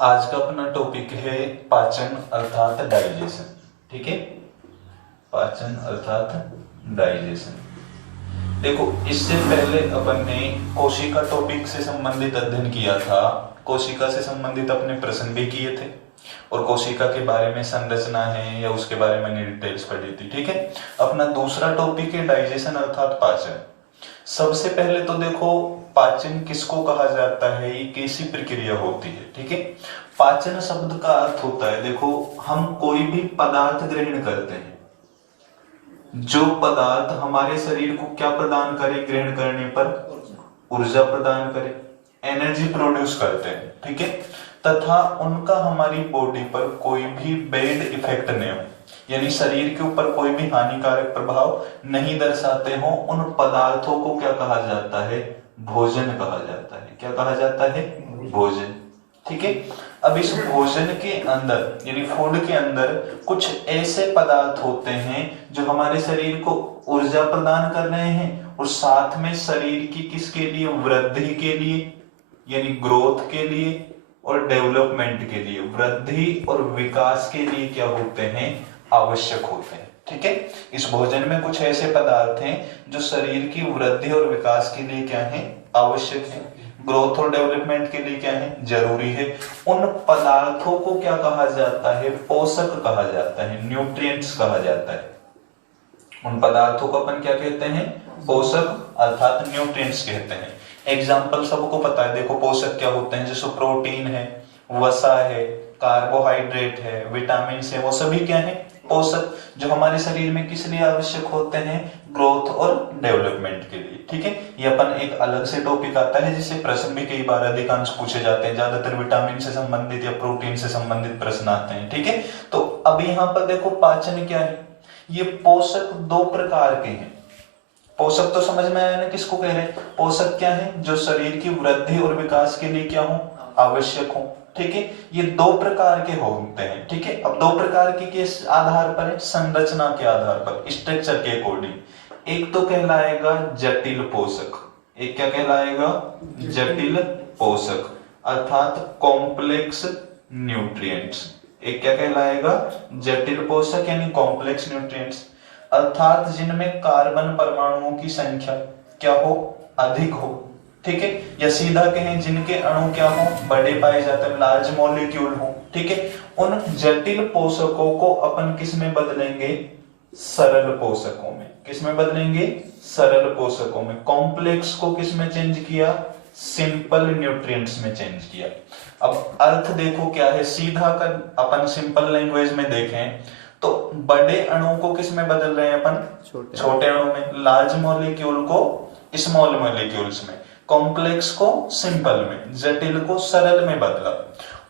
आज का अपना टॉपिक है पाचन अर्थात डाइजेशन। ठीक है, पाचन अर्थात डाइजेशन। देखो, इससे पहले अपन ने कोशिका टॉपिक से संबंधित अध्ययन किया था। कोशिका से संबंधित अपने प्रश्न भी किए थे और कोशिका के बारे में संरचना है या उसके बारे में डिटेल्स पढ़ी थी। ठीक है, अपना दूसरा टॉपिक है डाइजेशन अर्थात पाचन। सबसे पहले तो देखो, पाचन किसको कहा जाता है, ये कैसी प्रक्रिया होती है। ठीक है, पाचन शब्द का अर्थ होता है, देखो हम कोई भी पदार्थ ग्रहण करते हैं, जो पदार्थ हमारे शरीर को क्या प्रदान करे, ग्रहण करने पर ऊर्जा प्रदान करे, एनर्जी प्रोड्यूस करते हैं। ठीक है, तथा उनका हमारी बॉडी पर कोई भी बैड इफेक्ट नहीं हो, यानी शरीर के ऊपर कोई भी हानिकारक प्रभाव नहीं दर्शाते हो, उन पदार्थों को क्या कहा जाता है, भोजन कहा जाता है। क्या कहा जाता है, भोजन। ठीक है, अब इस भोजन के अंदर यानी फूड के अंदर कुछ ऐसे पदार्थ होते हैं जो हमारे शरीर को ऊर्जा प्रदान कर रहे हैं और साथ में शरीर की किसके लिए, वृद्धि के लिए यानी ग्रोथ के लिए और डेवलपमेंट के लिए, वृद्धि और विकास के लिए क्या होते हैं, आवश्यक होते हैं। ठीक है, इस भोजन में कुछ ऐसे पदार्थ हैं जो शरीर की वृद्धि और विकास के लिए क्या है, आवश्यक है, ग्रोथ और डेवलपमेंट के लिए क्या है, जरूरी है। उन पदार्थों को क्या कहा जाता है, पोषक कहा जाता है, न्यूट्रिएंट्स कहा जाता है। उन पदार्थों को अपन क्या कहते हैं, पोषक अर्थात न्यूट्रिएंट्स कहते हैं। एग्जाम्पल सबको पता है, देखो पोषक क्या होते हैं, जैसे प्रोटीन है, वसा है, कार्बोहाइड्रेट है, विटामिन है, वो सभी क्या है, पोषक, जो हमारे शरीर में किस लिए आवश्यक होते हैं, ग्रोथ और डेवलपमेंट के लिए। ठीक है, ये अपन एक अलग से टॉपिक आता है जिससे प्रश्न भी कई बार अधिकांश पूछे जाते हैं, ज्यादातर विटामिन से संबंधित या प्रोटीन से संबंधित प्रश्न आते हैं। ठीक है, तो अब यहाँ पर देखो पाचन क्या है, ये पोषक दो प्रकार के हैं। पोषक तो समझ में आया ना, किसको कह रहे हैं, पोषक क्या है, जो शरीर की वृद्धि और विकास के लिए क्या हो, आवश्यक हो। ठीक है, ये दो प्रकार के होते हैं। ठीक है, अब दो प्रकार के किस आधार पर है, संरचना के आधार पर, स्ट्रक्चर के अकॉर्डिंग। एक तो कहलाएगा जटिल पोषक, एक क्या कहलाएगा, जटिल पोषक अर्थात कॉम्प्लेक्स न्यूट्रिएंट्स। एक क्या कहलाएगा, जटिल पोषक यानी कॉम्प्लेक्स न्यूट्रिएंट्स, अर्थात जिनमें कार्बन परमाणुओं की संख्या क्या हो, अधिक हो। ठीक है, या सीधा कहें जिनके अणु क्या हो, बड़े पाए जाते हैं, लार्ज मॉलिक्यूल हो। ठीक है, उन जटिल पोषकों को अपन किस में बदलेंगे, सरल पोषकों में। किस में बदलेंगे, सरल पोषकों में। कॉम्प्लेक्स को किस में चेंज किया, सिंपल न्यूट्रिएंट्स में चेंज किया। अब अर्थ देखो क्या है, सीधा कर अपन सिंपल लैंग्वेज में देखें तो बड़े अणु को किस में बदल रहे हैं अपन, छोटे अणु में, लार्ज मॉलिक्यूल को स्मॉल मॉलिक्यूल्स में, कॉम्प्लेक्स को सिंपल में, जटिल को सरल में बदला।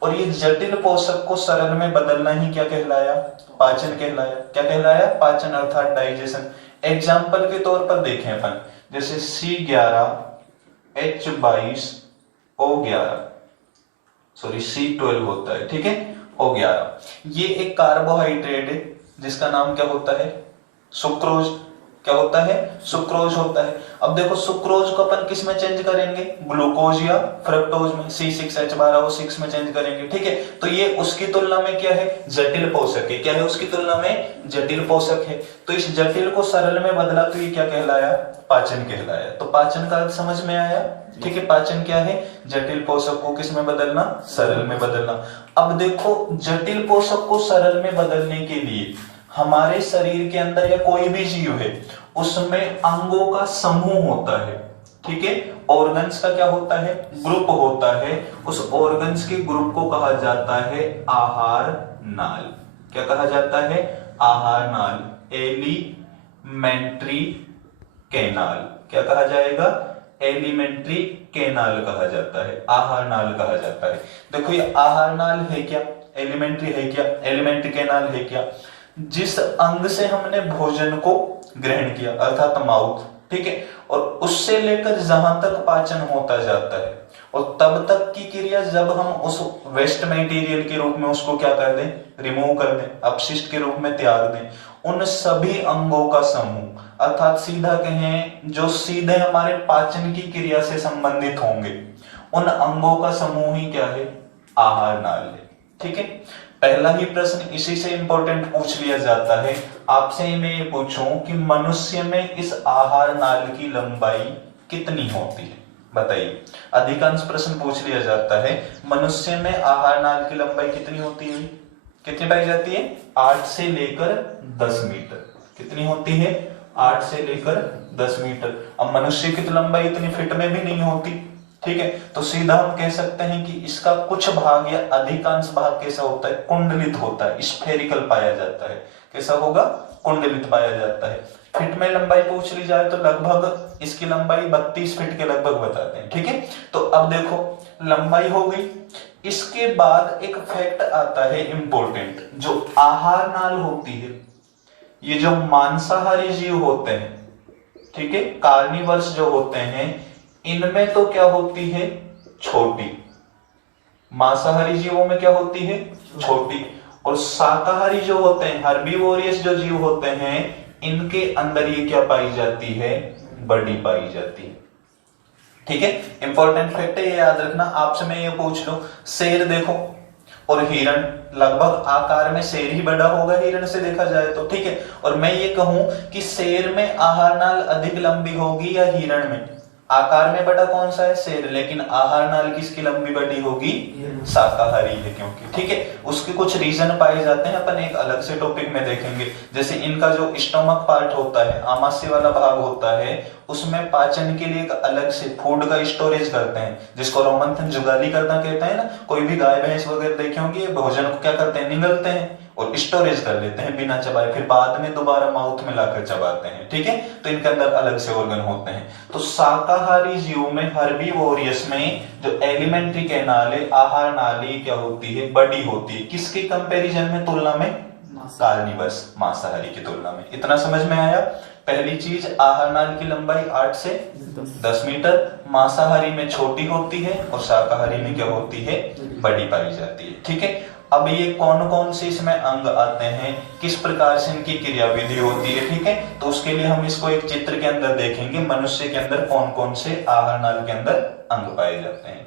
और ये जटिल पोषक को सरल में बदलना ही क्या कहलाया, पाचन कहलाया। क्या कहलाया, पाचन अर्थात डाइजेशन। एग्जाम्पल के तौर पर देखें अपन, जैसे C11H22O11, सॉरी C12 होता है। ठीक है, O11, ये एक कार्बोहाइड्रेट है जिसका नाम क्या होता है, सुक्रोज। क्या होता है, सुक्रोज होता है। अब देखो सुक्रोज को अपन किस में चेंज करेंगे, ग्लूकोज या फ्रक्टोज में, C6H12O6 में चेंज करेंगे। ठीक है, तो ये उसकी तुलना में क्या है, जटिल पोषक है। क्या है, उसकी तुलना में जटिल पोषक है। तो इस जटिल को सरल में बदला तो ये क्या कहलाया, पाचन कहलाया। तो पाचन का अर्थ समझ में आया। ठीक है, पाचन क्या है, जटिल पोषक को किस में बदलना, सरल में बदलना। अब देखो जटिल पोषक को सरल में बदलने के लिए हमारे शरीर के अंदर या कोई भी जीव है उसमें अंगों का समूह होता है। ठीक है, ऑर्गन्स का क्या होता है, ग्रुप होता है। उस ऑर्गन्स के ग्रुप को कहा जाता है आहार नाल। क्या कहा जाता है, आहार नाल, एलिमेंट्री कैनाल। क्या कहा जाएगा, एलिमेंट्री कैनाल कहा जाता है, आहार नाल कहा जाता है। देखो ये आहार नाल है क्या, एलिमेंट्री है क्या, एलिमेंट्री कैनाल है क्या, जिस अंग से हमने भोजन को ग्रहण किया अर्थात माउथ। ठीक है, और उससे लेकर जहां तक पाचन होता जाता है और तब तक की क्रिया जब हम उस वेस्ट मटेरियल के रूप में उसको क्या कर दें, रिमूव कर दें, अपशिष्ट के रूप में त्याग दें, उन सभी अंगों का समूह अर्थात सीधा कहें जो सीधे हमारे पाचन की क्रिया से संबंधित होंगे, उन अंगों का समूह ही क्या है, आहार नाल है। ठीक है, पहला ही प्रश्न इसी से इंपॉर्टेंट पूछ लिया जाता है। आपसे मैं ये पूछूं कि मनुष्य में इस आहार नाल की लंबाई कितनी होती है, बताइए। अधिकांश प्रश्न पूछ लिया जाता है मनुष्य में आहार नाल की लंबाई कितनी होती है, कितनी पाई जाती है? 8 से लेकर 10 मीटर। कितनी होती है? 8 से लेकर 10 मीटर। अब मनुष्य की तो लंबाई इतनी फिट में भी नहीं होती, ठीक है, तो सीधा हम कह सकते हैं कि इसका कुछ भाग या अधिकांश भाग कैसा होता है? कुंडलित होता है, स्फेरिकल पाया जाता है। कैसा होगा? कुंडलित पाया जाता है। फिट में लंबाई पूछ ली जाए तो लगभग इसकी लंबाई 32 फीट के लगभग बताते हैं। ठीक है, तो अब देखो लंबाई हो गई। इसके बाद एक फैक्ट आता है इंपॉर्टेंट, जो आहार नाल होती है, ये जो मांसाहारी जीव होते हैं, ठीक है, कार्निवर्स जो होते हैं, इनमें तो क्या होती है? छोटी। मांसाहारी जीवों में क्या होती है? छोटी। और शाकाहारी जो होते हैं, हर्बीवोरियस जो जीव होते हैं, इनके अंदर ये क्या पाई जाती है? बड़ी पाई जाती है। ठीक है, इंपॉर्टेंट फैक्ट है, ये याद रखना। आपसे मैं ये पूछ लूं, शेर देखो और हिरण, लगभग आकार में शेर ही बड़ा होगा हिरण से देखा जाए तो, ठीक है, और मैं ये कहूं कि शेर में आहार नाल अधिक लंबी होगी या हिरण में? आकार में बड़ा कौन सा है? शेर, लेकिन आहार नाल किसकी लंबी बड़ी होगी? शाकाहारी है, क्योंकि, ठीक है, उसके कुछ रीजन पाए जाते हैं, अपन एक अलग से टॉपिक में देखेंगे। जैसे इनका जो स्टोमक पार्ट होता है, आमाशय वाला भाग होता है, उसमें पाचन के लिए एक अलग से फूड का स्टोरेज करते हैं, जिसको रोमंथन जुगाली करना कहते हैं ना। कोई भी गाय भैंस वगैरह देखे होंगे, भोजन को क्या करते हैं? निगलते हैं और स्टोरेज कर लेते हैं बिना चबाए, फिर बाद में दोबारा माउथ में लाकर चबाते हैं। ठीक है, तो इनके अंदर अलग से ऑर्गन होते हैं। तो शाकाहारी जीवों में, हर्बीवोरियस में, जो एलिमेंट्री कैनाल, आहार नाली क्या होती है? बड़ी होती है। किसके कंपैरिजन में, तुलना में? कार्निवर्स, मांसाहारी की तुलना में। इतना समझ में आया? पहली चीज, आहार नाल की लंबाई 8 से 10 मीटर, मांसाहारी में छोटी होती है और शाकाहारी में क्या होती है? बड़ी पाई जाती है। ठीक है, अब ये कौन कौन से इसमें अंग आते हैं, किस प्रकार से इनकी क्रियाविधि होती है, ठीक है, तो उसके लिए हम इसको एक चित्र के अंदर देखेंगे, मनुष्य के अंदर कौन कौन से आहार नाल के अंदर अंग पाए जाते हैं।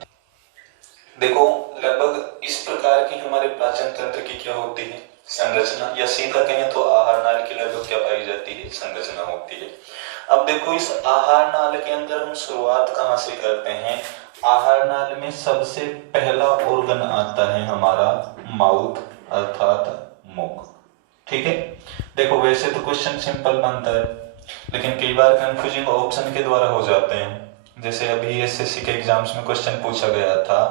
देखो, लगभग इस प्रकार की हमारे पाचन तंत्र की क्या होती है? संरचना, या सीधा कहें तो आहार नाल की लगभग क्या पाई जाती है? संरचना होती है। अब देखो, इस आहार नाल के अंदर हम शुरुआत कहां से करते हैं? आहार नाल में सबसे पहला ऑर्गन आता है हमारा माउथ, अर्थात मुख। ठीक है, देखो वैसे तो क्वेश्चन सिंपल बनता है, लेकिन कई बार कंफ्यूजिंग ऑप्शन के द्वारा हो जाते हैं। जैसे अभी एसएससी के एग्जाम्स में क्वेश्चन पूछा गया था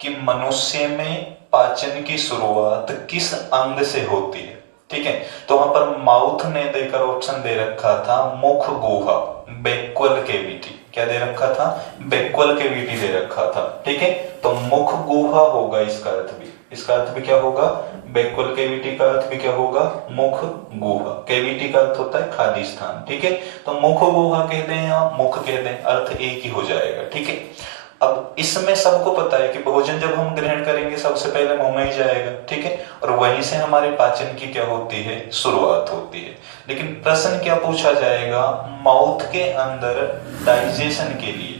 कि मनुष्य में पाचन की शुरुआत किस अंग से होती है। ठीक है, तो वहां पर माउथ ने देकर ऑप्शन दे रखा था मुख गुहा, बेक्वल केविटी। क्या दे रखा था? बेक्वल केविटी दे रखा था। ठीक है, तो मुख गुहा होगा इसका अर्थ भी। इसका अर्थ भी क्या होगा? बेक्वल केविटी का अर्थ भी क्या होगा? मुख गुहा। केविटी का अर्थ होता है खाली स्थान। ठीक है, तो मुख गुहा कह दें या मुख कह दें, अर्थ एक ही हो जाएगा। ठीक है, अब इसमें सबको पता है कि भोजन जब हम ग्रहण करेंगे सबसे पहले मुंह में ही जाएगा। ठीक है, और वहीं से हमारे पाचन की क्या होती है? शुरुआत होती है। लेकिन प्रश्न क्या पूछा जाएगा? माउथ के अंदर डाइजेशन के लिए,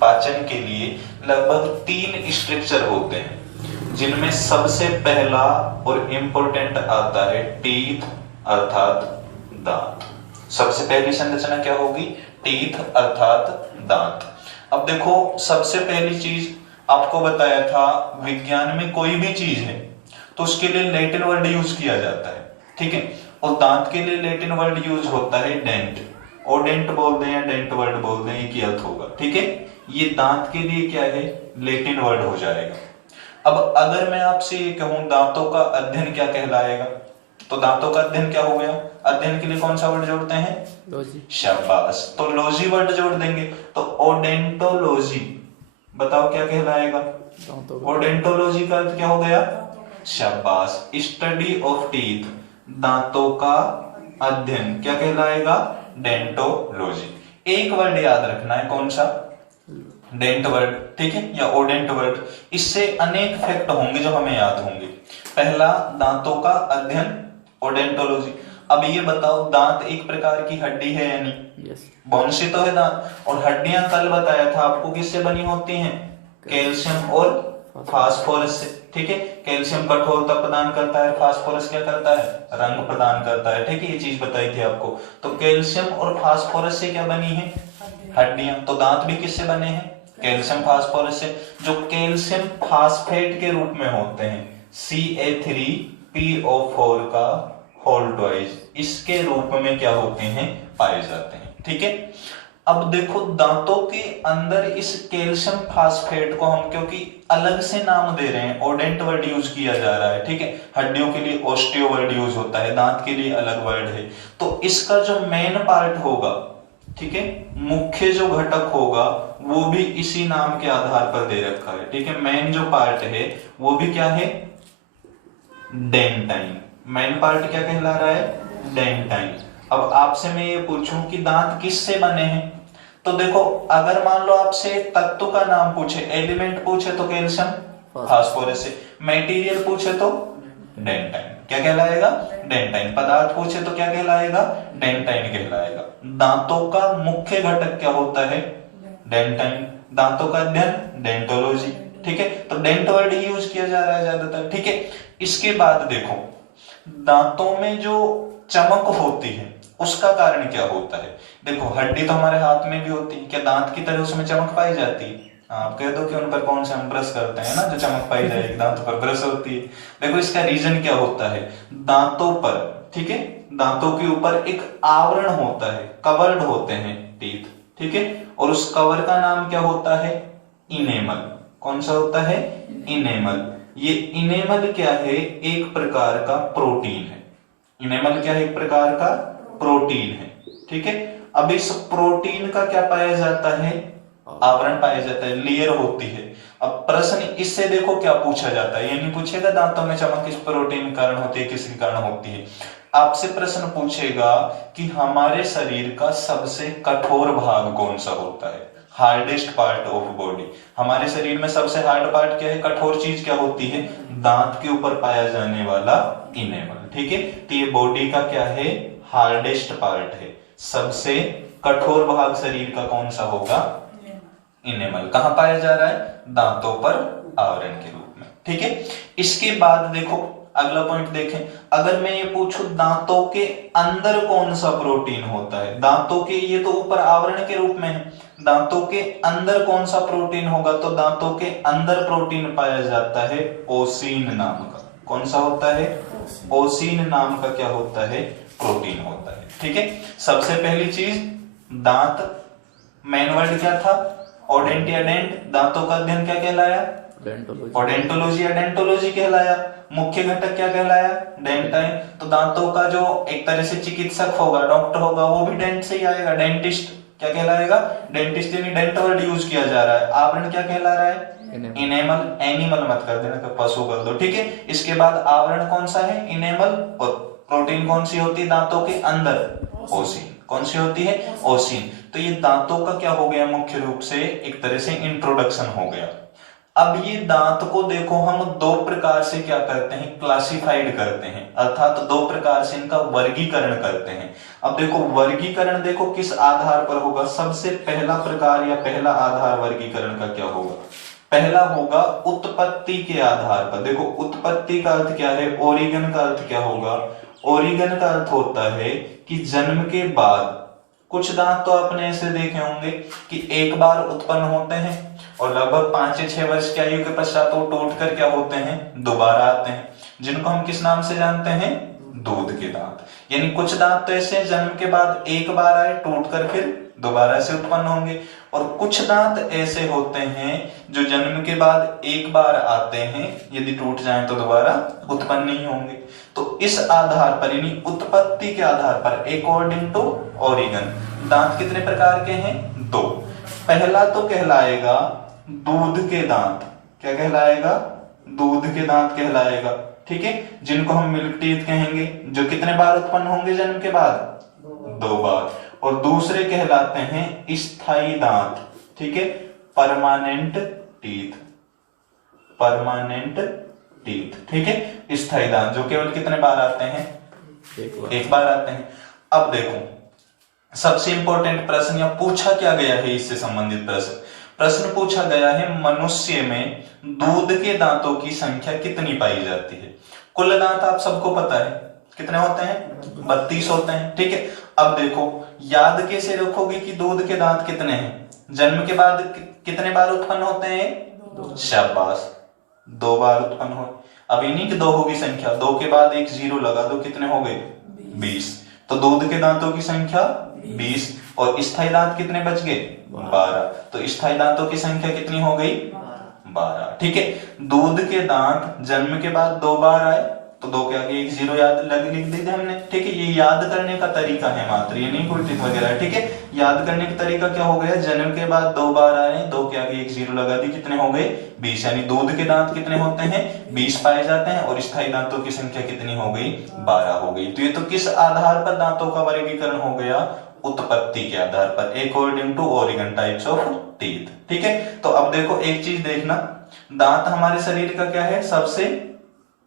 पाचन के लिए लगभग 3 स्ट्रक्चर होते हैं, जिनमें सबसे पहला और इंपॉर्टेंट आता है टीथ, अर्थात दांत। सबसे पहली संरचना क्या होगी? टीथ अर्थात दांत। अब देखो, सबसे पहली चीज आपको बताया था, विज्ञान में कोई भी चीज है तो उसके लिए लैटिन वर्ड यूज किया जाता है। ठीक है, और दांत के लिए लैटिन वर्ड यूज होता है डेंट। ओडेंट बोल दें या डेंट वर्ड बोल दें, एक ही अर्थ होगा। ठीक है, ये दांत के लिए क्या है? लैटिन वर्ड हो जाएगा। अब अगर मैं आपसे ये कहूं दांतों का अध्ययन क्या कहलाएगा, तो दांतों का अध्ययन क्या हो गया? अध्ययन के लिए कौन सा वर्ड जोड़ते हैं? लॉजी। शाबाश, तो लॉजी वर्ड जोड़ देंगे तो ओडेंटोलॉजी। बताओ क्या कहलाएगा? ओडेंटोलॉजी का अर्थ क्या हो गया? शाबाश, स्टडी ऑफ टीथ, दांतों का अध्ययन क्या कहलाएगा? डेंटोलॉजी। एक वर्ड याद रखना है, कौन सा? Dent word. ठीक है, या ओडेंट वर्ड। इससे अनेक फैक्ट होंगे जो हमें याद होंगे। पहला, दांतों का अध्ययन, ओडेंटोलॉजी। अब ये बताओ, दांत एक प्रकार की हड्डी है या नहीं? बोन से तो है दांत, और हड्डियां कल बताया था आपको किससे बनी होती हैं? कैल्शियम और फास्फोरस से, ठीक है। कैल्शियम कठोरता प्रदान करता है, फास्फोरस क्या करता है, रंग प्रदान करता है, ठीक है। ये चीज बताई थी आपको। तो कैल्शियम और फास्फोरस से क्या बनी है, हड्डियां। तो दांत भी किससे बने हैं, कैल्शियम फास्फोरस से, जो कैल्शियम फास्फेट के रूप में होते हैं, CA3PO4 का होल ट्वाइस, इसके रूप में क्या होते हैं, पाए जाते हैं, ठीक है। अब देखो दांतों के अंदर इस कैल्शियम फास्फेट को हम क्योंकि अलग से नाम दे रहे हैं, ओडेंट वर्ड यूज किया जा रहा है, ठीक है। हड्डियों के लिए ओस्टियो वर्ड यूज होता है, दांत के लिए अलग वर्ड है। तो इसका जो मेन पार्ट होगा, ठीक है, मुख्य जो घटक होगा वो भी इसी नाम के आधार पर दे रखा है, ठीक है। मेन जो पार्ट है वो भी क्या है, डेंटाइन। मेन पार्ट क्या कहला रहा है, डेंटाइन। अब आपसे मैं ये पूछूं कि दांत किससे बने हैं, तो देखो अगर मान लो आपसे तत्व का नाम पूछे, एलिमेंट पूछे तो कैल्शियम फास्फोरस से, मटेरियल पूछे तो डेंटाइन, क्या कहलाएगा, डेंटाइन। पदार्थ पूछे तो क्या कहलाएगा, डेंटाइन कहलाएगा। दांतों का मुख्य घटक क्या होता है, डेंटाइन। दांतों का अध्ययन डेंटोलॉजी, ठीक है। तो डेंट वर्ड ही यूज किया जा रहा है ज्यादातर, ठीक है। इसके बाद देखो दांतों में जो चमक होती है उसका कारण क्या होता है। देखो हड्डी तो हमारे हाथ में भी होती है, क्या दांत की तरह उसमें चमक पाई जाती है, आप कह दो कि उन पर कौन से हम ब्रश करते हैं ना, जो चमक पाई जाएगी, दांतों पर ब्रश होती है। देखो इसका रीजन क्या होता है, दांतों पर, ठीक है, दांतों के ऊपर एक आवरण होता है, कवर्ड होते हैं टीथ, ठीक है। और उस कवर का नाम क्या होता है, इनेमल। कौन सा होता है, इनेमल। ये इनेमल क्या है, एक प्रकार का प्रोटीन है। इनेमल क्या है, एक प्रकार का प्रोटीन है, ठीक है। अब इस प्रोटीन का क्या पाया जाता है, आवरण पाया जाता है, लेयर होती है। अब प्रश्न इससे देखो क्या पूछा जाता है, ये नहीं पूछेगा दांतों में चमक किस प्रोटीन के कारण होती है, किसके कारण होती है। आपसे प्रश्न पूछेगा कि हमारे शरीर का सबसे कठोर भाग कौन सा होता है, हार्डेस्ट पार्ट ऑफ बॉडी। हमारे शरीर में सबसे हार्ड पार्ट क्या है, कठोर चीज क्या होती है, दांत के ऊपर पाया जाने वाला इनेमल, ठीक है। तो ये बॉडी का क्या है, हार्डेस्ट पार्ट है। सबसे कठोर भाग शरीर का कौन सा होगा, इनेमल। कहां पाया जा रहा है, दांतों पर आवरण के रूप में, ठीक है। इसके बाद देखो अगला पॉइंट देखें, अगर मैं ये पूछूं दांतों के अंदर कौन सा प्रोटीन होता है, दांतों के, ये तो ऊपर आवरण के रूप में है, दांतों के अंदर कौन सा प्रोटीन होगा, तो दांतों के अंदर प्रोटीन पाया जाता है ओसीन नाम का। कौन सा होता है, ओसीन नाम का क्या होता है, प्रोटीन होता है, ठीक है। सबसे पहली चीज दांत, मेन वर्ड क्या था, ओडेंट या डेंट। दांतों का अध्ययन क्या कहलाया, ओडेंटोलॉजी या डेंटोलॉजी कहलाया। मुख्य घटक क्या कहलाया, डेंटाइन। तो दांतों का जो एक तरह से चिकित्सक होगा, डॉक्टर होगा, वो भी डेंट से ही आएगा, डेंटिस्ट क्या कहलाएगा, डेंटिस्ट। यानी डेंट वर्ड यूज किया जा रहा है। आवरण क्या कहला रहा है, इनेमल। एनिमल मत कर देना, पशु कर दो, ठीक है। इसके बाद आवरण कौन सा है, इनेमल। और प्रोटीन कौन सी होती है दांतों के अंदर, ओसीन। कौन सी होती है, ओसीन। तो ये दांतों का क्या हो गया, मुख्य रूप से एक तरह से इंट्रोडक्शन हो गया। अब ये दांत को देखो हम दो प्रकार से क्या करते हैं, क्लासिफाइड करते हैं, अर्थात दो प्रकार से इनका वर्गीकरण करते हैं। अब देखो वर्गीकरण देखो किस आधार पर होगा, सबसे पहला प्रकार या पहला आधार वर्गीकरण का क्या होगा, पहला होगा उत्पत्ति के आधार पर। देखो उत्पत्ति का अर्थ क्या है, ओरिजिन का अर्थ क्या होगा, ओरिजिन का अर्थ होता है कि जन्म के बाद। कुछ दांत तो आपने ऐसे देखे होंगे कि एक बार उत्पन्न होते हैं और लगभग 5 से 6 वर्ष की आयु के पश्चात वो टूट कर क्या होते हैं, दोबारा आते हैं, जिनको हम किस नाम से जानते हैं, दूध के दांत। यानी कुछ दांत तो ऐसे जन्म के बाद एक बार आए, टूट कर फिर दोबारा से उत्पन्न होंगे, और कुछ दांत ऐसे होते हैं जो जन्म के बाद एक बार आते हैं, यदि टूट जाएं तो दोबारा उत्पन्न नहीं होंगे। तो इस आधार पर यानी उत्पत्ति के आधार पर, अकॉर्डिंग टू ओरिजिन, दांत कितने प्रकार के हैं, 2। पहला तो कहलाएगा दूध के दांत। क्या कहलाएगा, दूध के दांत कहलाएगा, ठीक है, जिनको हम मिल्क टीथ कहेंगे, जो कितने बार उत्पन्न होंगे जन्म के बाद, 2 बार। और दूसरे कहलाते हैं स्थायी दांत, ठीक है, परमानेंट टीथ, परमानेंट टीथ, ठीक है, स्थायी दांत, जो केवल कितने बार आते हैं, एक बार आते हैं। अब देखो सबसे इंपॉर्टेंट प्रश्न, या पूछा क्या गया है इससे संबंधित प्रश्न, प्रश्न पूछा गया है मनुष्य में दूध के दांतों की संख्या कितनी पाई जाती है। कुल दांत आप सबको पता है कितने होते हैं, 32 होते हैं, ठीक है। अब देखो याद कैसे रखोगे कि दूध के दांत कितने हैं। जन्म के बाद कितने बार उत्पन्न होते हैं, शाबाश, 2 बार उत्पन्न हो। अब इन्हीं की 2 होगी संख्या, 2 के बाद एक 0 लगा दो, कितने हो गए, 20। तो दूध के दांतों की संख्या 20 और स्थायी दांत कितने बच गए, 12। तो स्थायी दांतों की संख्या कितनी हो गई, 12, ठीक है। दूध के दांत जन्म के बाद 2 बार आए, तो 2 के आगे एक 0 याद लिख दी हमने, ठीक है। ये याद करने का तरीका है मात्र, ये नहीं कोई ट्रिक वगैरह, ठीक है। याद करने का तरीका क्या हो गया, जन्म के बाद 2 बार आए, 2 के आगे एक 0 लगा दी, कितने हो गए, 20। यानी दूध के दांत कितने होते हैं, 20 पाए जाते हैं और स्थायी दांतों की संख्या कितनी हो गई, 12 हो गई। तो ये तो किस आधार पर दांतों का वर्गीकरण हो गया, उत्पत्ति के आधार पर, according to organ types of teeth, ठीक है। तो अब देखो एक चीज देखना, दांत हमारे शरीर का क्या है, सबसे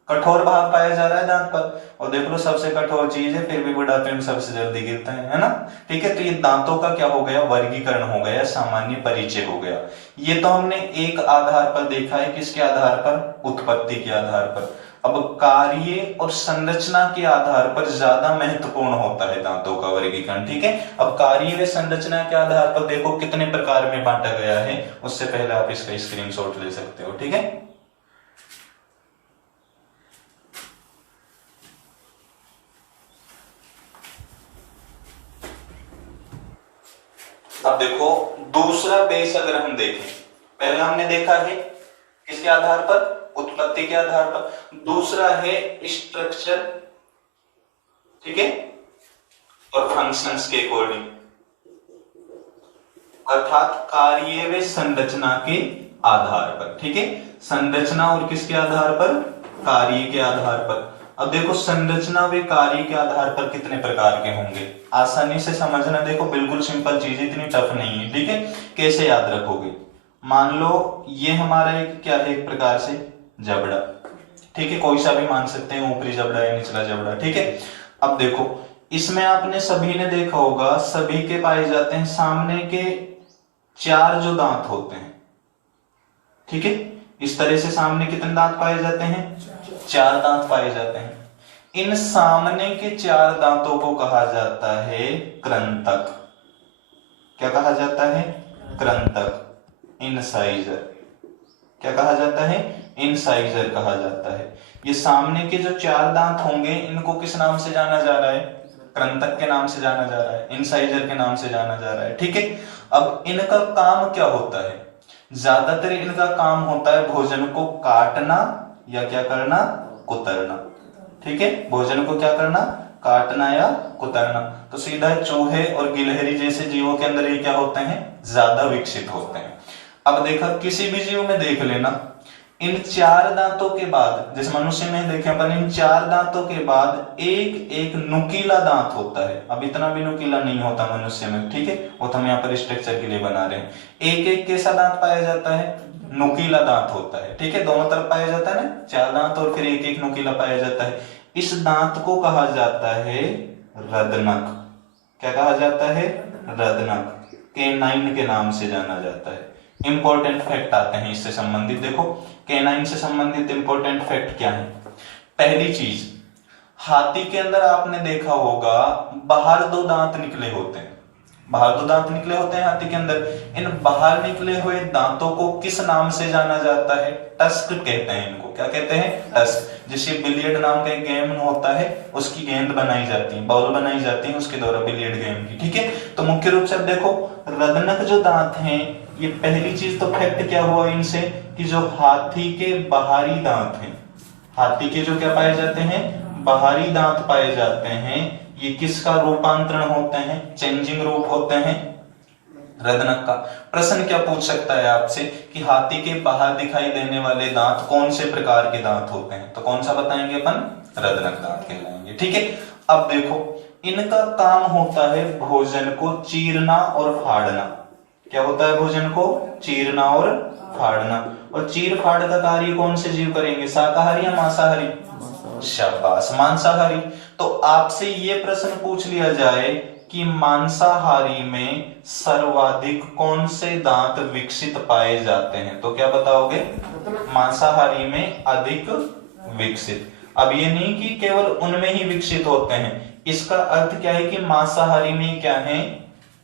कठोर भाग पाया जा रहा है दांत पर, और देख लो सबसे कठोर चीज है, फिर भी बुढ़ापे में सबसे जल्दी गिरता है ना, ठीक है। तो ये दांतों का क्या हो गया, वर्गीकरण हो गया, सामान्य परिचय हो गया। ये तो हमने एक आधार पर देखा है, किसके आधार पर, उत्पत्ति के आधार पर। अब कार्य और संरचना के आधार पर ज्यादा महत्वपूर्ण होता है दांतों का वर्गीकरण, ठीक है। अब कार्य व संरचना के आधार पर देखो कितने प्रकार में बांटा गया है, उससे पहले आप इसका स्क्रीनशॉट ले सकते हो, ठीक है। अब देखो दूसरा बेस अगर हम देखें, पहला हमने देखा है किसके आधार पर, उत्पत्ति के आधार पर। दूसरा है स्ट्रक्चर, ठीक है, और फंक्शंस के अकॉर्डिंग, अर्थात कार्य व संरचना के आधार पर, ठीक है। संरचना और किसके आधार पर, कार्य के आधार पर। अब देखो संरचना व कार्य के आधार पर कितने प्रकार के होंगे, आसानी से समझना, देखो बिल्कुल सिंपल चीज, इतनी टफ नहीं है, ठीक है। कैसे याद रखोगे, मान लो ये हमारा एक क्या है, एक प्रकार से जबड़ा, ठीक है, कोई सा भी मान सकते हैं, ऊपरी जबड़ा या निचला जबड़ा, ठीक है। अब देखो इसमें आपने सभी ने देखा होगा, सभी के पाए जाते हैं सामने के 4 जो दांत होते हैं, ठीक है। इस तरह से सामने कितने दांत पाए जाते हैं, 4 दांत पाए जाते हैं। इन सामने के 4 दांतों को कहा जाता है कृंतक। क्या कहा जाता है, कृंतक, इनसाइजर। क्या कहा जाता है, इनसाइजर कहा जाता है। ये सामने के जो 4 दांत होंगे, इनको किस नाम से जाना जा रहा है, कृंतक के नाम से जाना जा रहा है, इनसाइजर के नाम से जाना जा रहा है, ठीक है। अब इनका काम क्या होता है, ज्यादातर इनका काम होता है भोजन को काटना या क्या करना, कुतरना, ठीक है। भोजन को क्या करना, काटना या कुतरना। तो सीधा चूहे और गिलहरी जैसे जीवों के अंदर ये क्या होते हैं, ज्यादा विकसित होते हैं। अब देखा किसी भी जीव में देख लेना, इन 4 दांतों के बाद, जैसे मनुष्य में देखे अपन, इन 4 दांतों के बाद एक एक नुकीला दांत होता है। अब इतना भी नुकीला नहीं होता मनुष्य में, ठीक है, वो तो हम यहाँ पर स्ट्रक्चर के लिए बना रहे हैं। एक एक कैसा दांत पाया जाता है, नुकीला दांत होता है, ठीक है। दोनों तरफ पाया जाता है ना 4 दांत, और फिर एक एक नुकीला पाया जाता है। इस दांत को कहा जाता है रदनक। क्या कहा जाता है, रदनक, केनाइन के नाम से जाना जाता है। इंपॉर्टेंट फैक्ट आते हैं इससे संबंधित, देखो केनाइन से संबंधित इंपॉर्टेंट फैक्ट क्या है। पहली चीज, हाथी के अंदर आपने देखा होगा बाहर 2 दांत निकले होते हैं, बाहर 2 दांत निकले होते हैं हाथी के अंदर। इन बाहर निकले हुए दांतों को किस नाम से जाना जाता है, टस्क कहते हैं इनको। क्या कहते हैं, टस्क। जैसे बिलियर्ड नाम का एक गेम होता है, उसकी गेंद बनाई जाती है, बॉल बनाई जाती है उसके द्वारा, बिलियर्ड गेम की, ठीक है। तो मुख्य रूप से अब देखो रदनक जो दांत हैं, ये पहली चीज तो फैक्ट क्या हुआ इनसे, कि जो हाथी के बाहरी दांत हैं, हाथी के जो क्या पाए जाते हैं, बाहरी दांत पाए जाते हैं, ये किसका रूपांतरण होते हैं, चेंजिंग रूप होते हैं रदनक का। प्रश्न क्या पूछ सकता है आपसे कि हाथी के बाहर दिखाई देने वाले दांत कौन से प्रकार के दांत होते हैं, तो कौन सा बताएंगे अपन, रदनक दांत कहलाएंगे, ठीक है। अब देखो इनका काम होता है भोजन को चीरना और फाड़ना। क्या होता है, भोजन को चीरना और फाड़ना। और चीर फाड़ का कार्य कौन से जीव करेंगे, शाकाहारी या मांसाहारी, शाबाश, मांसाहारी। तो आपसे ये प्रश्न पूछ लिया जाए कि मांसाहारी में सर्वाधिक कौन से दांत विकसित पाए जाते हैं, तो क्या बताओगे? मांसाहारी में अधिक विकसित। अब ये नहीं कि केवल उनमें ही विकसित होते हैं, इसका अर्थ क्या है कि मांसाहारी में क्या है?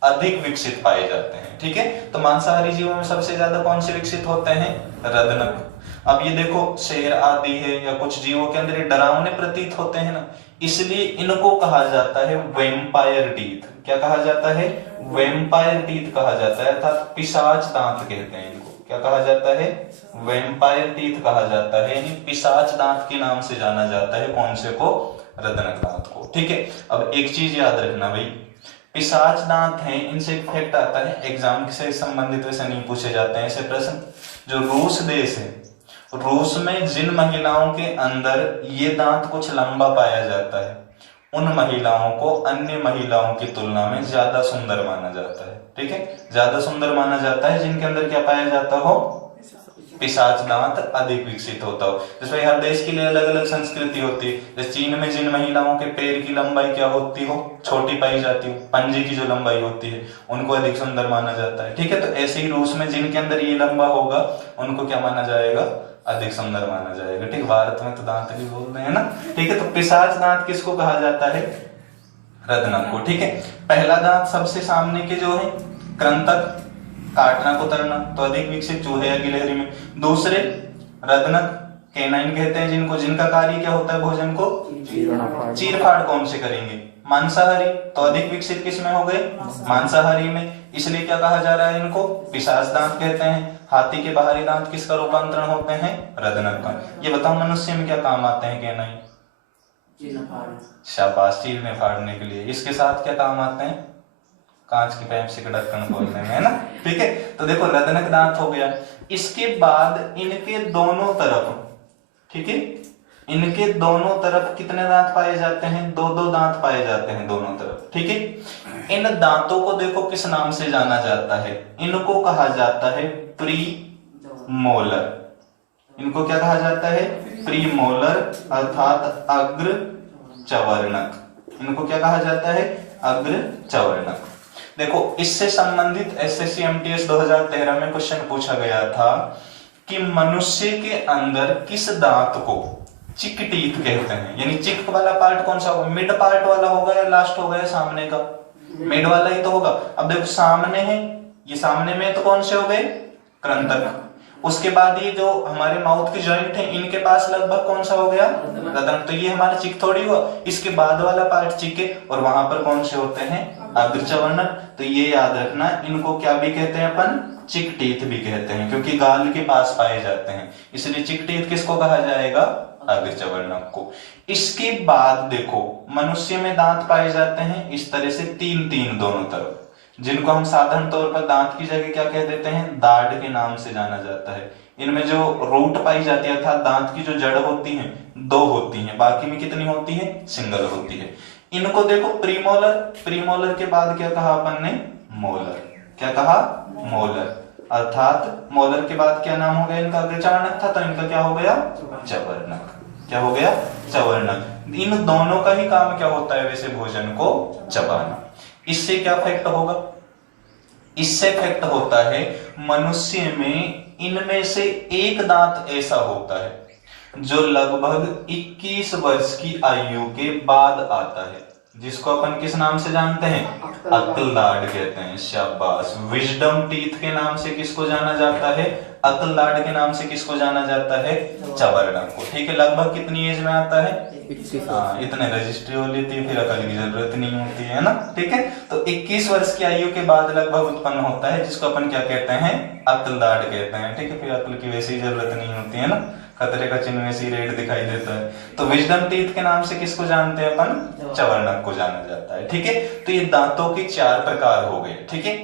अधिक विकसित पाए जाते हैं। ठीक है, तो मांसाहारी जीवों में सबसे ज्यादा कौन से विकसित होते हैं? रदनक। अब ये देखो, शेर आदि है या कुछ जीवों के अंदर डरावने प्रतीत होते हैं ना, इसलिए इनको कहा जाता है वेम्पायर टीथ। क्या कहा जाता है? वेम्पायर टीथ कहा जाता है, अर्थात पिशाच दांत कहते हैं इनको। क्या कहा जाता है? वेम्पायर टीथ कहा जाता है, यानी पिशाच दांत के नाम से जाना जाता है। कौन से को? रदनक दांत को। ठीक है, अब एक चीज याद रखना भाई, पिशाच दांत हैं, इनसे एक फैक्ट आता है, एग्जाम से संबंधित वैसे नहीं पूछे जाते हैं ऐसे प्रश्न। जो रूस देश है, रूस में जिन महिलाओं के अंदर ये दांत कुछ लंबा पाया जाता है, उन महिलाओं को अन्य महिलाओं की तुलना में ज्यादा सुंदर माना जाता है। ठीक है, ज्यादा सुंदर माना जाता है जिनके अंदर क्या पाया जाता हो? पिशाच दांत अधिक विकसित होता हो। जैसे हर देश के लिए अलग अलग संस्कृति होती है। जैसे चीन में जिन महिलाओं के पैर की लंबाई क्या होती हो? छोटी पाई जाती हो, पंजे की जो लंबाई होती है उनको अधिक सुंदर माना जाता है। ठीक है, तो ऐसे ही रूस में जिनके अंदर ये लंबा होगा उनको क्या माना जाएगा? अधिक सुंदर माना जाएगा। ठीक, भारत में तो दांत भी बोल रहे हैं ना। ठीक है, तो पिशाच दांत किसको कहा जाता है? रदनक को। ठीक है, पहला दांत सबसे सामने के जो है कृंतक, काटना कुतरना, तो अधिक विकसित चूहे या गिलहरी में। दूसरे रदनक, कैनाइन कहते हैं जिनको, जिनका कार्य क्या होता है? भोजन को चीर फाड़ कौन से करेंगे? मांसाहारी, तो अधिक विकसित किस में हो गए? मांसाहारी में, इसलिए क्या कहा जा रहा है इनको? पिशाच दांत कहते हैं। हाथी के बाहरी दांत किसका रूपांतरण होते हैं? रदनक का। ये बताओ मनुष्य में क्या काम आते हैं कैनाइन? शाबाश, चीरने फाड़ने के लिए। इसके साथ क्या काम आते हैं? कांच की पाइप से ढक्कन खोलने में, है ना। ठीक है, तो देखो रदनक दांत हो गया। इसके बाद इनके दोनों तरफ, ठीक है, इनके दोनों तरफ कितने दांत पाए जाते हैं? दो दो दांत पाए जाते हैं दोनों तरफ। ठीक है, इन दांतों को देखो किस नाम से जाना जाता है? इनको कहा जाता है प्री मोलर। इनको क्या कहा जाता है? प्री मोलर, अर्थात अग्र चवर्णक। इनको क्या कहा जाता है? अग्र चवर्णक। देखो, इससे संबंधित एसएससी एमटीएस 2013 में क्वेश्चन पूछा गया था कि मनुष्य के अंदर किस दांत को चिक टीथ कहते हैं? यानी चिक वाला पार्ट कौन सा होगा? मिड पार्ट वाला होगा या लास्ट होगा या सामने का? मिड वाला ही तो होगा। अब देखो सामने है, ये सामने में तो कौन से हो गए? कृंतक। उसके बाद ये जो हमारे माउथ के जॉइंट है, इनके पास लगभग कौन सा हो गया? रदनक। तो ये हमारा चिक थोड़ी हुआ, इसके बाद वाला पार्ट चिक है, और वहां पर कौन से होते हैं? अग्रचवर्णक। तो ये याद रखना, इनको क्या भी कहते हैं अपन? चिक टीथ भी कहते हैं, क्योंकि गाल के पास पाए जाते हैं, इसलिए चिक टीथ किसको कहा जाएगा? अग्रचवर्णक को। इसके बाद देखो, मनुष्य में दांत पाए जाते हैं इस तरह से तीन तीन दोनों तरफ, जिनको हम साधारण तौर पर दांत की जगह क्या कह देते हैं? दाढ़ के नाम से जाना जाता है। इनमें जो रूट पाई जाती है, अर्थात दांत की जो जड़ होती है, दो होती हैं, बाकी में कितनी होती है? सिंगल होती है। इनको देखो प्रीमोलर, प्रीमोलर के बाद क्या कहा अपन ने? मोलर। क्या कहा? मोलर। अर्थात मोलर के बाद क्या नाम हो गया इनका? अग्रचवर्णक था, तो इनका क्या हो गया? चवर्णक। क्या हो गया? चवर्णक। इन दोनों का ही काम क्या होता है वैसे? भोजन को चबाना। इससे क्या फैक्ट होगा? इससे फैक्ट होता है मनुष्य में इनमें से एक दांत ऐसा होता है जो लगभग 21 वर्ष की आयु के बाद आता है, जिसको अपन किस नाम से जानते हैं? अक्ल दाढ़ कहते हैं। शाबाश। विजडम टीथ के नाम से किसको जाना जाता है? अक्ल दाढ़ के नाम से किसको जाना जाता है? चवर्णक को। ठीक है, लगभग कितनी एज में आता है? इतने रजिस्ट्री हो लेती है, फिर अकल की जरूरत नहीं होती है ना। ठीक है, तो 21 वर्ष की आयु के बाद लगभग उत्पन्न होता है, जिसको अपन क्या कहते हैं? अक्ल दाढ़ कहते हैं। ठीक है, फिर अकल की वैसी जरूरत नहीं होती है ना, खतरे का चिन्ह वैसी रेड दिखाई देता है। तो विजडम टीथ के नाम से किसको जानते हैं अपन? चवर्णक को जाना जाता है। ठीक है, तो ये दांतों के 4 प्रकार हो गए। ठीक है,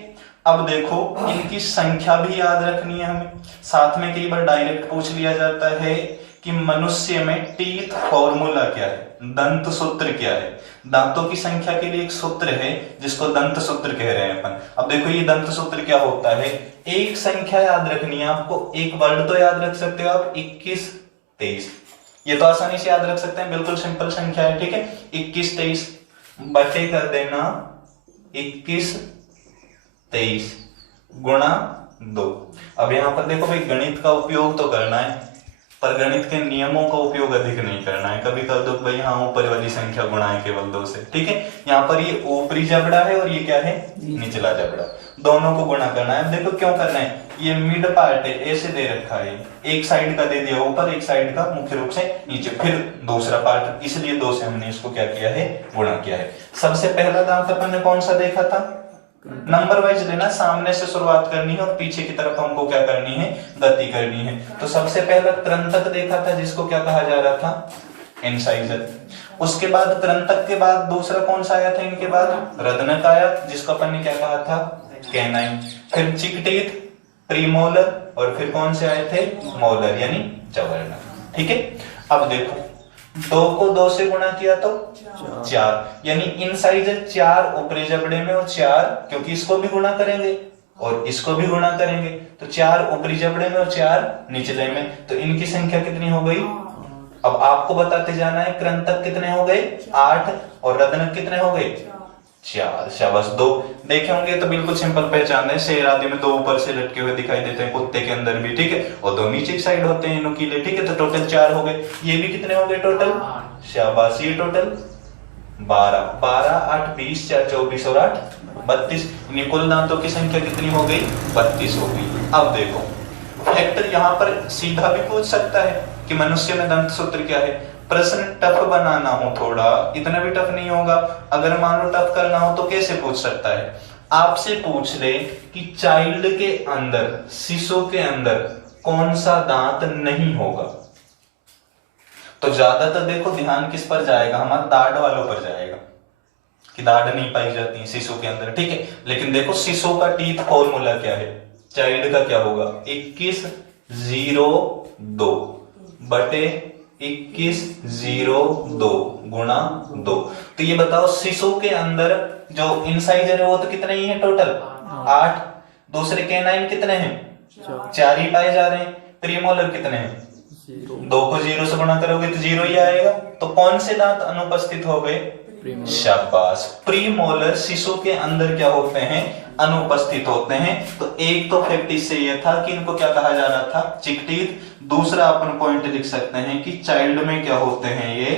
अब देखो इनकी संख्या भी याद रखनी है हमें। साथ में कई बार डायरेक्ट पूछ लिया जाता है कि मनुष्य में टीथ फॉर्मूला क्या है, दंत सूत्र क्या है। दांतों की संख्या के लिए एक सूत्र है जिसको दंत सूत्र कह रहे हैं अपन। अब देखो ये दंत सूत्र क्या होता है? एक संख्या याद रखनी है आपको, एक वर्ड तो याद रख सकते हो आप, 21 23। ये तो आसानी से याद रख सकते हैं, बिल्कुल सिंपल संख्या है। ठीक है, 21 23 बटे कर देना 21 23 गुणा 2। अब यहाँ पर देखो भाई गणित का उपयोग तो करना है, पर गणित के नियमों का उपयोग अधिक नहीं करना है। कभी कर दो भाई हाँ ऊपर वाली संख्या गुणा है केवल 2 से, ठीक है। यहाँ पर ये ऊपरी जबड़ा है और ये क्या है, निचला जबड़ा, दोनों को गुणा करना है। अब देखो क्यों करना है, ये मिड पार्ट है, ऐसे दे रखा है, एक साइड का दे दिया ऊपर, एक साइड का मुख्य रूप से नीचे, फिर दूसरा पार्ट, इसलिए 2 से हमने इसको क्या किया है, गुणा किया है। सबसे पहला दांत अपन ने कौन सा देखा था, नंबर वाइज लेना, सामने से शुरुआत करनी है और पीछे की तरफ हमको क्या करनी है, गति करनी है। तो सबसे पहला त्रंतक देखा था जिसको क्या कहा जा रहा था, इंसाइजर। उसके बाद त्रंतक के बाद दूसरा कौन सा आया था इनके बाद, रदनक आया, जिसको अपन ने क्या कहा था, कैनाइन। फिर चिकटीथ, प्रीमोलर, और फिर कौन से आए थे, मोलर यानी जवर्णक, ठीक है। अब देखो 2 को 2 से गुणा किया तो 4, यानी इंसाइजर 4 ऊपरी जबड़े में और 4, क्योंकि इसको भी गुणा करेंगे और इसको भी गुणा करेंगे, तो 4 ऊपरी जबड़े में और 4 निचले में, तो इनकी संख्या कितनी हो गई। अब आपको बताते जाना है, कृंतक कितने हो गए 8 और रदनक कितने हो गए 4, शाबाश। 2 देखे होंगे तो बिल्कुल सिंपल पहचान है, शेर आदि में 2 ऊपर से लटके हुए दिखाई देते हैं, कुत्ते के अंदर भी, ठीक है, और 2 नीचे की साइड होते हैं नुकीले, ठीक है, तो टोटल 4 हो गए। ये भी कितने हो गए टोटल, शाबाश, ये टोटल 12, 12 8 20, 4 24 और 8 32, कुल दांतों की संख्या कितनी हो गई, 32 हो गई। अब देखो फैक्टर यहाँ पर सीधा भी पूछ सकता है कि मनुष्य में दंत सूत्र क्या है। प्रश्न टफ बनाना हो थोड़ा, इतना भी टफ नहीं होगा, अगर मान लो टफ करना हो तो कैसे पूछ सकता है, आपसे पूछ ले कि चाइल्ड के अंदर, शिशु के अंदर कौन सा दांत नहीं होगा, तो ज्यादातर देखो ध्यान किस पर जाएगा, हमारा दाढ़ वालों पर जाएगा कि दाढ़ नहीं पाई जाती है शिशु के अंदर, ठीक है। लेकिन देखो शिशु का टीथ फॉर्मूला क्या है, चाइल्ड का क्या होगा, 21/02 बटे 21/02 गुणा 2। तो ये बताओ शिशु के अंदर जो इंसाइजर है वो तो कितने ही है टोटल 8, दूसरे कैनाइन कितने हैं 4 ही पाए जा रहे हैं, प्रीमोलर कितने हैं 2 को 0 से गुणा करोगे तो 0 ही आएगा, तो कौन से दांत अनुपस्थित हो गए, शाबाश, प्रीमोलर शिशु के अंदर क्या होते हैं, अनुपस्थित होते हैं। तो एक तो फैक्ट इससे यह था कि इनको क्या कहा जा रहा था, चिकटीथ। दूसरा अपन पॉइंट लिख सकते हैं कि चाइल्ड में क्या होते हैं, ये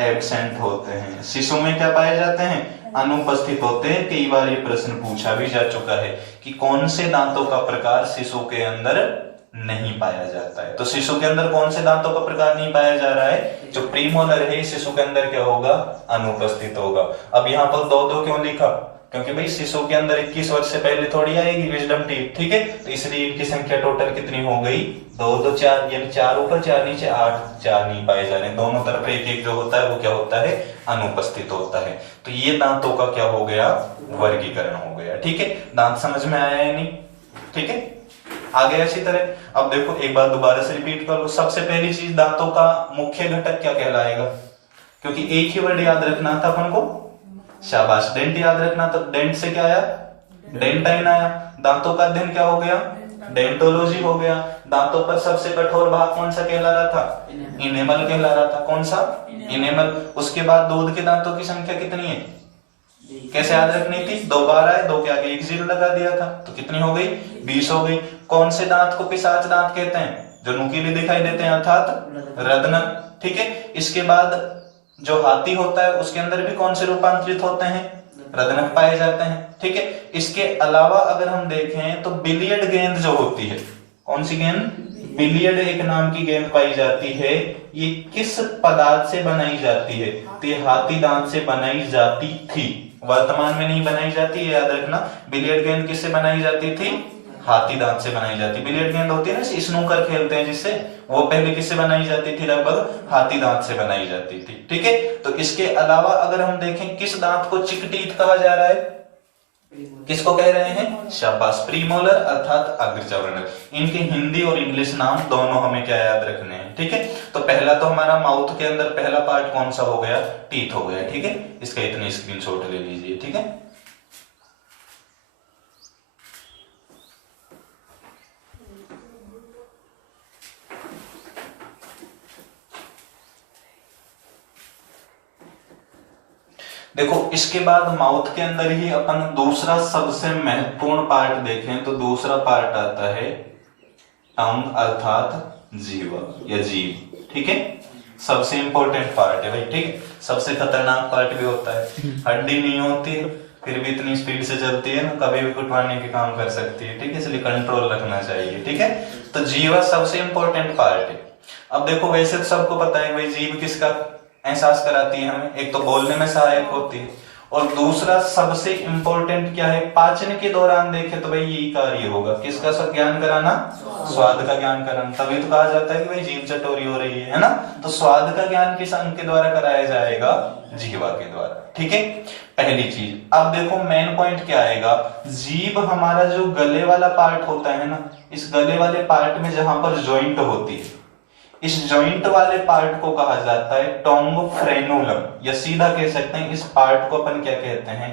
एब्सेंट होते हैं, शिशु में क्या पाए जाते हैं, अनुपस्थित होते हैं। कई बार ये प्रश्न पूछा भी जा चुका है कि कौन से दांतों का प्रकार शिशु के अंदर नहीं पाया जाता है। तो शिशु के अंदर कौन से दांतों का प्रकार नहीं पाया जा रहा है, जो प्रीमोलर है शिशु के अंदर क्या होगा, अनुपस्थित होगा। अब यहाँ पर 2-2 क्यों लिखा, क्योंकि भाई शिशु के अंदर 21 वर्ष से पहले थोड़ी आएगी विजडम टीथ, ठीक है, तो इसलिए इनकी संख्या टोटल कितनी हो गई, 2 2 4, यानी 4 ऊपर 4 नीचे 8, 4 नहीं पाए जा रहे, दोनों तरफ एक एक जो होता है वो क्या होता है, अनुपस्थित होता है। तो ये दांतों का क्या हो गया, वर्गीकरण हो गया, ठीक है। दांत समझ में आया है नहीं, ठीक है, आगे अच्छी तरह। अब देखो एक बार दोबारा से रिपीट कर लो, सबसे पहली चीज दांतों का मुख्य घटक क्या कहलाएगा, क्योंकि एक ही वर्ड याद रखना था अपन को, शाबाश, डेंट याद रखना, तो डेंट से क्या आया, डेंटाइन आया। दांतों का अध्ययन क्या हो गया, डेंटोलॉजी हो गया। दांतों पर सबसे कठोर भाग कौन सा कहला रहा था, इनेमल कहला रहा था, कौन सा, इनेमल। उसके बाद दूध के दांतों की संख्या कितनी है, कैसे याद रखनी थी, 2 बार आए, 2 के आगे 1 0 लगा दिया था, तो कितनी हो गई, 20 हो गई। कौन से दांत को पिशाच दांत कहते हैं, जो नुकीले दिखाई देते हैं, अर्थात रदनक, ठीक है। इसके बाद जो हाथी होता है उसके अंदर भी कौन से रूपांतरित होते हैं, रदनक पाए जाते हैं, ठीक है। इसके अलावा अगर हम देखें तो बिलियर्ड गेंद जो होती है, कौन सी गेंद, बिलियर्ड एक नाम की गेंद पाई जाती है, ये किस पदार्थ से बनाई जाती है, तो ये हाथी दांत से बनाई जाती थी, वर्तमान में नहीं बनाई जाती, याद रखना। बिलियर्ड गेंद किससे बनाई जाती थी, हाथी दांत से बनाई जाती। बिलियर्ड गेंद होती है ना, स्नूकर खेलते हैं जिससे, वो पहले किससे बनाई जाती थी, लगभग हाथी दांत से बनाई जाती थी, ठीक है। तो इसके अलावा अगर हम देखें किस दांत को चिकटीथ कहा जा रहा है, किसको कह रहे हैं, शाबाश, प्रीमोलर अर्थात अग्रचर्वणक। इनके हिंदी और इंग्लिश नाम दोनों हमें क्या याद रखने हैं, ठीक है। तो पहला तो हमारा माउथ के अंदर पहला पार्ट कौन सा हो गया, टीथ हो गया, ठीक है। इसका इतने स्क्रीनशॉट ले लीजिए, ठीक है। देखो इसके बाद माउथ के अंदर ही अपन दूसरा सबसे महत्वपूर्ण पार्ट देखें तो दूसरा पार्ट आता है टंग अर्थात जीवा या जीभ। ठीक है, सबसे इंपॉर्टेंट पार्ट है भाई। ठीक है, सबसे खतरनाक पार्ट भी होता है। हड्डी नहीं होती है फिर भी इतनी स्पीड से चलती है ना, कभी भी कुटवाने के काम कर सकती है। ठीक है, इसलिए कंट्रोल रखना चाहिए। ठीक है, तो जीवा सबसे इंपॉर्टेंट पार्ट है। अब देखो वैसे तो सबको पता है भाई जीभ किसका एहसास कराती है हमें, एक तो बोलने में सहायक होती है और दूसरा सबसे इंपॉर्टेंट क्या है, पाचन के दौरान देखे तो भाई यही कार्य होगा, किसका सब ज्ञान कराना, स्वाद का ज्ञान कराना। तभी तो कहा जाता है कि भाई जीभ चटोरी हो रही है ना, तो स्वाद का ज्ञान किस अंग के द्वारा कराया जाएगा, जीवा के द्वारा। ठीक है, पहली चीज। अब देखो मेन पॉइंट क्या आएगा, जीभ हमारा जो गले वाला पार्ट होता है ना, इस गले वाले पार्ट में जहां पर जॉइंट होती है, इस जॉइंट वाले पार्ट को कहा जाता है टोंग फ्रेनुलम, या सीधा कह सकते हैं इस पार्ट को अपन क्या कहते हैं,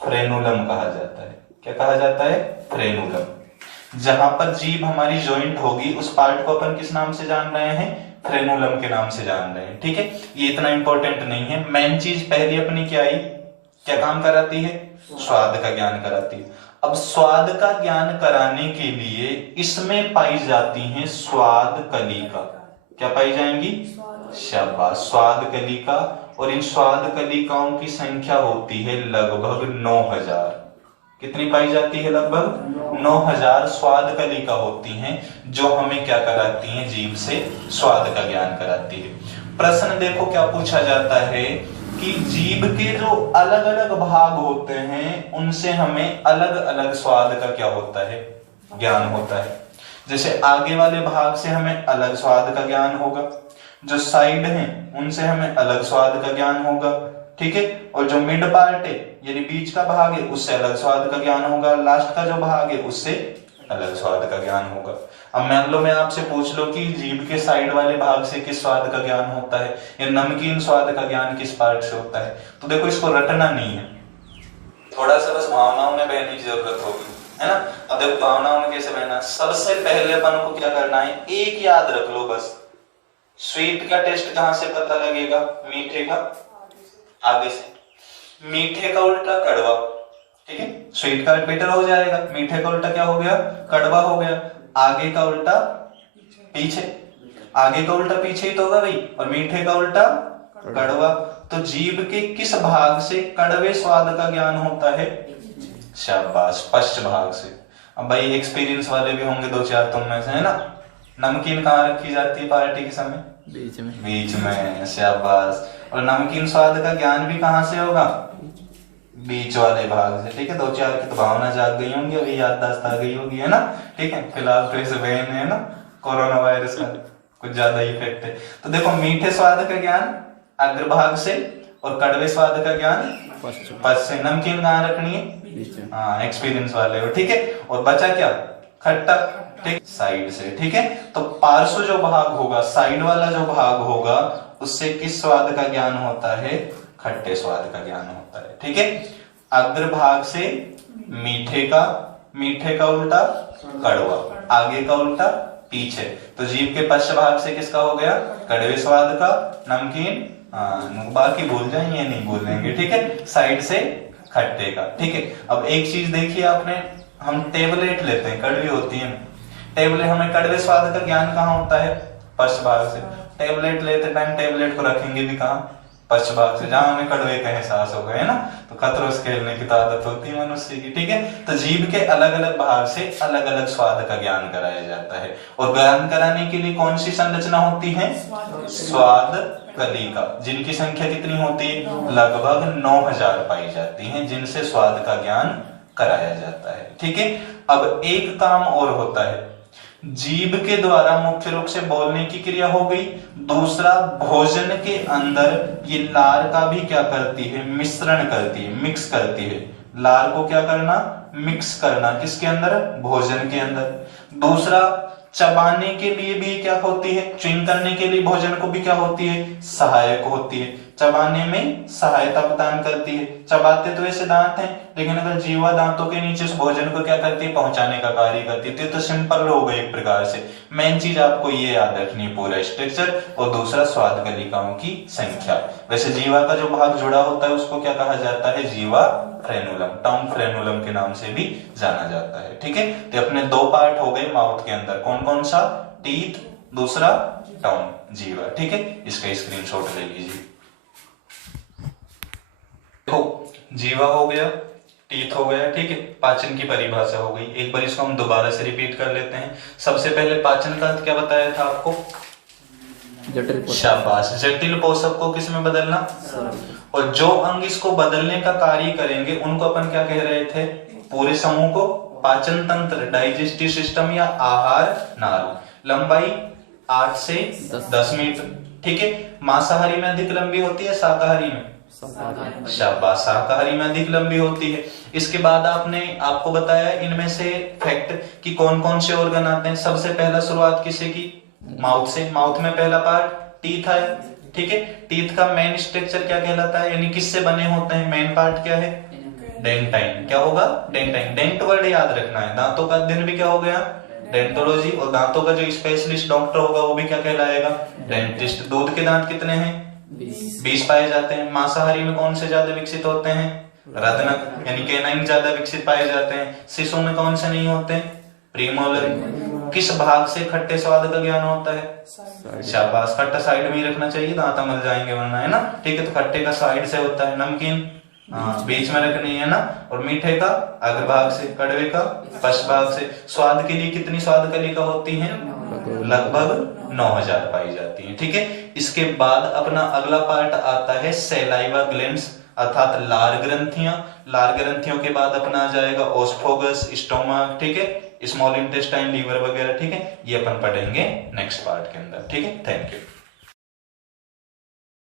फ्रेनुलम कहा जाता है। क्या कहा जाता है, फ्रेनुलम। जहां पर जीभ हमारी जॉइंट होगी उस पार्ट को अपन किस नाम से जान रहे हैं, फ्रेनुलम के नाम से जान रहे हैं। ठीक है, ये इतना इंपॉर्टेंट नहीं है। मेन चीज पहली अपनी क्या आई, क्या काम कराती है, स्वाद का ज्ञान कराती है। अब स्वाद का ज्ञान कराने के लिए इसमें पाई जाती है स्वाद कलिका। क्या पाई जाएंगी, शाबाश, स्वाद कलिका। और इन स्वाद कलिकाओं की संख्या होती है लगभग 9000। कितनी पाई जाती है, लगभग 9000 स्वाद कलिका होती हैं जो हमें क्या कराती हैं, जीभ से स्वाद का ज्ञान कराती है। प्रश्न देखो क्या पूछा जाता है कि जीभ के जो अलग अलग भाग होते हैं उनसे हमें अलग अलग स्वाद का क्या होता है, ज्ञान होता है। जैसे आगे वाले भाग से हमें अलग स्वाद का ज्ञान होगा, जो साइड हैं उनसे हमें अलग स्वाद का ज्ञान होगा। ठीक है, और जो मिड पार्ट है यानी बीच का भाग है उससे अलग स्वाद का ज्ञान होगा, लास्ट का जो भाग है उससे अलग स्वाद का ज्ञान होगा। अब मान लो मैं आपसे पूछ लो कि जीभ के साइड वाले भाग से किस स्वाद का ज्ञान होता है, या नमकीन स्वाद का ज्ञान किस पार्ट से होता है, तो देखो इसको रटना नहीं है, थोड़ा सा बस भावनाओं में बहने की जरूरत होगी, है ना। अब देखो भावनाओं में कैसे बहना, सबसे पहले अपन को क्या करना है, एक याद रख लो बस, स्वीट का टेस्ट कहां से पता लगेगा, मीठे का आगे से। मीठे का उल्टा कड़वा। ठीक है, स्वीट का बेटर हो जाएगा, मीठे का उल्टा क्या हो गया, कड़वा हो गया। आगे का उल्टा पीछे, आगे का उल्टा पीछे ही तो होगा भाई, और मीठे का उल्टा कड़वा। तो जीभ के किस भाग से कड़वे स्वाद का ज्ञान होता है, शाबाश, पश्च भाग से। अब भाई एक्सपीरियंस वाले भी होंगे दो चार तुम में से, है ना। नमकीन कहाँ रखी जाती है पार्टी के समय, बीच में, बीच में, शाबाश। और नमकीन स्वाद का ज्ञान भी कहाँ से होगा, बीच वाले भाग से। ठीक है, दो चार की तो भावना जाग गई होंगी, अभी याददाश्त आ गई होगी, है ना। ठीक है, फिलहाल तो इस बहन है ना, कोरोना वायरस का कुछ ज्यादा इफेक्ट है। तो देखो मीठे स्वाद का ज्ञान अग्रभाग से और कड़वे स्वाद का ज्ञान पश्च से। नमकीन कहाँ रखनी है, हाँ, एक्सपीरियंस वाले हो। ठीक है, और बचा क्या, खट्टा, ठीक, साइड से। ठीक है, तो पार्श्व जो भाग होगा, साइड वाला जो भाग होगा, उससे किस स्वाद का ज्ञान होता है, खट्टे स्वाद का ज्ञान होता है। ठीक है, अग्र भाग से मीठे का, मीठे का उल्टा कड़वा, आगे का उल्टा पीछे। तो जीभ के पश्च भाग से किसका हो गया, कड़वे स्वाद का, नमकीन, बाकी भूल जाए, ये नहीं भूलेंगे। ठीक है, साइड से खट्टे का। ठीक है, अब एक चीज देखिए आपने, हम टेबलेट लेते हैं, कड़वी होती है टेबलेट, हमें कड़वे स्वाद का ज्ञान कहाँ होता है, पश्च भाग से। टेबलेट लेते टाइम टेबलेट को रखेंगे भी कहाँ, पश्च भाग से, जहां हमें कड़वे का एहसास हो गया, है ना। तो खतरों से खेलने की तो आदत होती है मनुष्य की। ठीक है, तो जीभ के अलग अलग भाग से अलग अलग स्वाद का ज्ञान कराया जाता है। और ज्ञान कराने के लिए कौन सी संरचना होती है, स्वाद कलिका, जिनकी संख्या कितनी होती है, लगभग 9000 पाई जाती है, जिनसे स्वाद का ज्ञान कराया जाता है। ठीक है, अब एक काम और होता है, जीभ के द्वारा मुख्य रूप से बोलने की क्रिया हो गई, दूसरा भोजन के अंदर ये लार का भी क्या करती है, मिश्रण करती है, मिक्स करती है। लार को क्या करना, मिक्स करना, किसके अंदर, भोजन के अंदर। दूसरा चबाने के लिए भी क्या होती है, च्युइंग करने के लिए भोजन को भी क्या होती है, सहायक होती है। चबाने में सहायता प्रदान करती है। चबाते तो ऐसे दांत हैं, लेकिन अगर जीवा दांतों के नीचे उस भोजन को क्या करती है, पहुंचाने का कार्य करती है। तो सिंपल हो गई एक प्रकार से। मेन चीज आपको ये याद रखनी है, पूरा स्ट्रक्चर, और दूसरा स्वाद कलिकाओं की संख्या। वैसे जीवा का जो भाग जुड़ा होता है उसको क्या कहा जाता है, जीवा फ्रेनुलम, टंग फ्रेनुलम के नाम से भी जाना जाता है। ठीक है, तो अपने दो पार्ट हो गए माउथ के अंदर, कौन कौन सा, टीथ, दूसरा टंग, जीवा। ठीक है, इसका स्क्रीनशॉट ले लीजिए। देखो, जीवा हो गया, टीथ हो गया, ठीक है, पाचन की परिभाषा हो गई। एक बार इसको हम दोबारा से रिपीट कर लेते हैं। सबसे पहले पाचन का क्या बताया था आपको, जटिल पोषक। शाबाश, जटिल पोषक को किस में बदलना, और जो अंग इसको बदलने का कार्य करेंगे उनको अपन क्या कह रहे थे, पूरे समूह को पाचन तंत्र, डाइजेस्टिव सिस्टम या आहार नाल। लंबाई 8 से 10 मीटर। ठीक है, मांसाहारी में अधिक लंबी होती है, शाकाहारी में, शाबाश, शाकाहारी में अधिक लंबी होती है। इसके बाद आपको बताया इनमें से फैक्ट कि कौन कौन से ऑर्गन आते हैं। सबसे पहला शुरुआत किसे की, माउथ से। माउथ में पहला पार्ट टीथ है। ठीक है, टीथ का मेन स्ट्रक्चर क्या कहलाता है, यानी किससे बने होते हैं, मेन पार्ट क्या है, डेंटाइन। क्या होगा, डेंटाइन। डेंट वर्ड याद रखना है। दांतों का अध्ययन भी क्या हो गया, डेंटोलॉजी, और दांतों का जो स्पेशलिस्ट डॉक्टर होगा वो भी क्या कहलाएगा, डेंटिस्ट। दूध के दांत कितने हैं, 20 पाए जाते हैं। मांसाहारी में कौन से ज्यादा विकसित होते हैं, रत्नक यानी कैनाइन ज्यादा विकसित पाए जाते हैं। शिशु में कौन से नहीं होते, प्रीमोलर। किस भाग से खट्टे स्वाद का ज्ञान होता है, शाबाश, खट्टा साइड में ही रखना चाहिए, दांत मल जाएंगे वरना, है ना। ठीक है, तो खट्टे का साइड से होता है, नमकीन बीच में रखनी है ना, और मीठे का अग्रभाग से, कड़वे का पश्च भाग से। स्वाद के लिए कितनी स्वाद कलिका होती है, लगभग 9000 पाई जाती है। ठीक है, इसके बाद अपना अगला पार्ट आता है सैलाइवा ग्लैंड्स, अर्थात लार ग्रंथियां। लार ग्रंथियों के बाद अपना आ जाएगा ओस्फोगस, स्टोमक, ठीक है, स्मॉल इंटेस्टाइन, लीवर वगैरह। ठीक है, ये अपन पढ़ेंगे नेक्स्ट पार्ट के अंदर। ठीक है, थैंक यू।